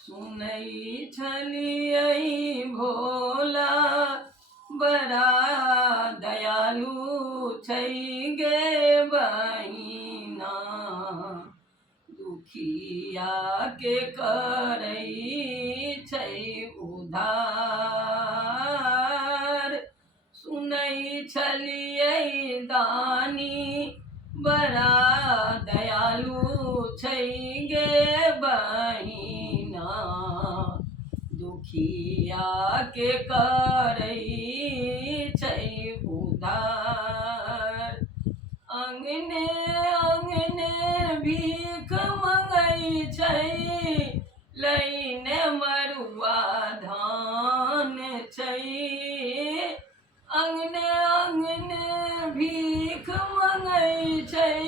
सुनई छलियै भोला बड़ा दयालु छै गे बहिना, दुखिया के करै छै उद्धार। सुनै छलियै दानी बड़ा दयालु छै गे बहिना, दुखिया के करै छै उद्धार। अंगने अंगने भीख मंगै छै, लैने मरुआ धान छै। अंगने अंगने भीख मंगै छै,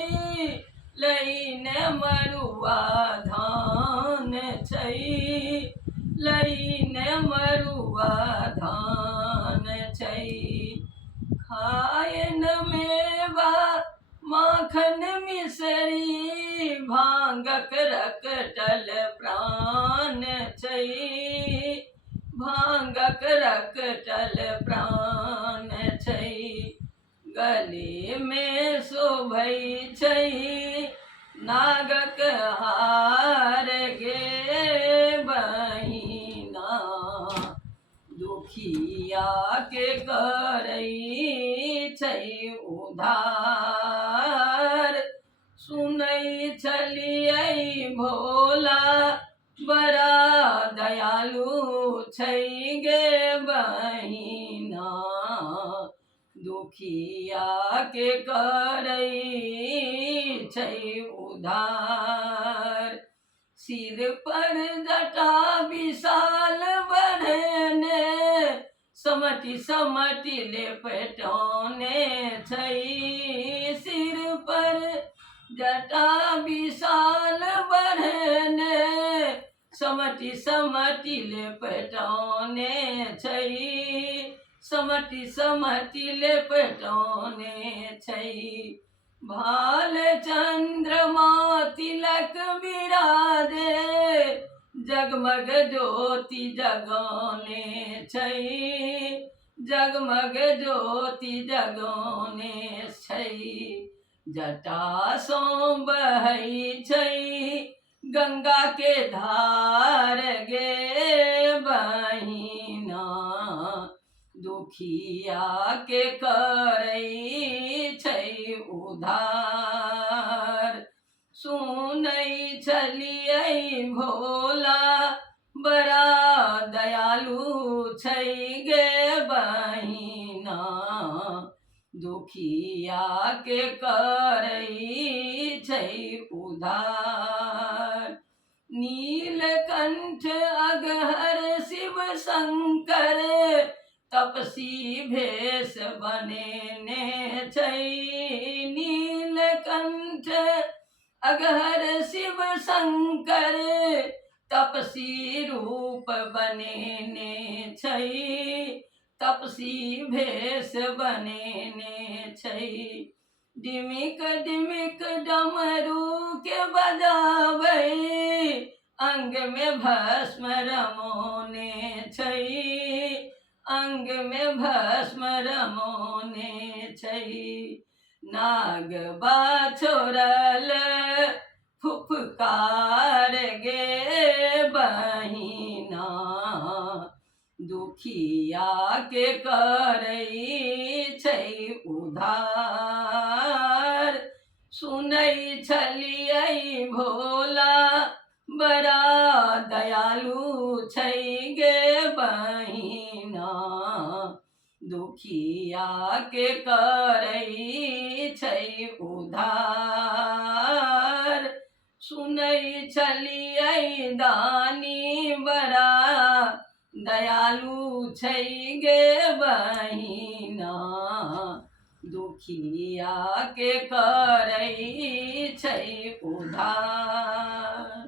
लैने मरुआ धान छै। लैने मरुआ धान छै, खायन मेवा माखन मिसरी, भांगक रकटल प्राण छै। भांगक रकटल प्राण छै, गले में शोभै छै नागक हार गे बहिना, दुखिया के करै छै उद्धार। सुनै छलियै भोला बड़ा दयालु छै गे बहिना, दुखिया के करै छै उद्धार। सिर पर जटा विशाल बरने, समटि समटि लेपटौने छै। सिर पर जटा विशाल बरने, समटि समटि लेपटौने छै। समटि समटि लेपटौने छै, भाल चंद्रमा तिलक बिराजे, जगमग ज्योति जगौने छै। जगमग ज्योति जगौने छै, जटा सँ बहै छै गंगा के धार गे बहिना, दुखिया के करै छै उद्धार। सुनै छलियै भोला बड़ा दयालु छै गे बहिना, दुखिया के करै छै उद्धार। नीलकंठ अगहर शिव शंकर, तपसी भेष बनेने छै। नीलकंठ अगहर शिव शंकर, तपसी रूप बनेने छै। तपसी भेष बनेने छै, डिमिक डिमिक डमरू के बजाबै, अंग में भस्म रमोने छै। अंग में भस्म रमोने छै, नाग बाछोरल फुफकार गे बहिना, दुखिया के करै छै उद्धार। सुनै छलियै भोला बड़ा दयालु छै गे बहिना, दुखिया के करै छै उद्धार। सुनै छलियै दानी बड़ा दयालु छै गे बहिना, दुखिया के करै छै उद्धार।